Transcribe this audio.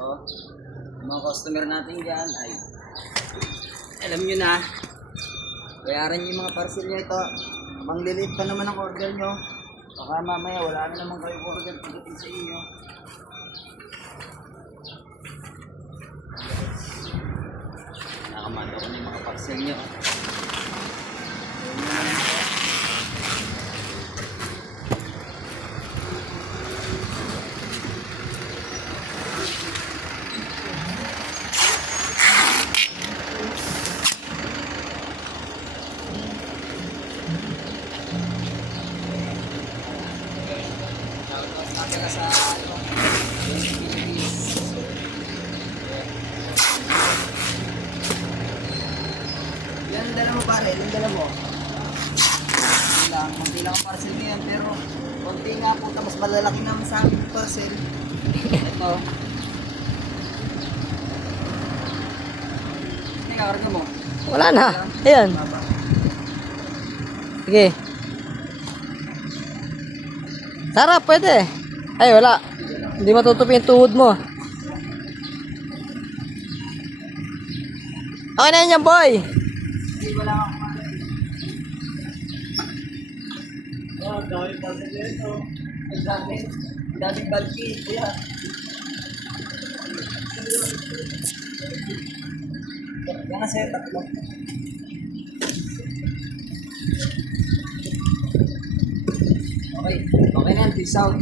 Oh, mga customer natin dyan ay alam nyo na, bayaran nyo yung mga parcel nyo ito. Abang lilit pa naman ang order nyo. Baka mamaya wala na naman kayong order pagdating sa inyo. Nakamanda ko na yung mga parcel nyo. Nakakala sa yan ang dala mo pare, yan ang dala mo. Konti lang ang parcel ngayon pero konti nga po tapos malalaki naman sa amin yung parcel. Ito. Hindi kakarga mo. Wala na. Ayan. Sige. Sarap, pwede. Ay, wala. Hindi matutupi yung tuhod mo. Okay na yan, boy. Hindi wala akong kumain. Oh, dami parcel nito. Ang dami. Ang daming bulky. Kuya. Yan na sir, tatlo. Okay. Okay na, peace out.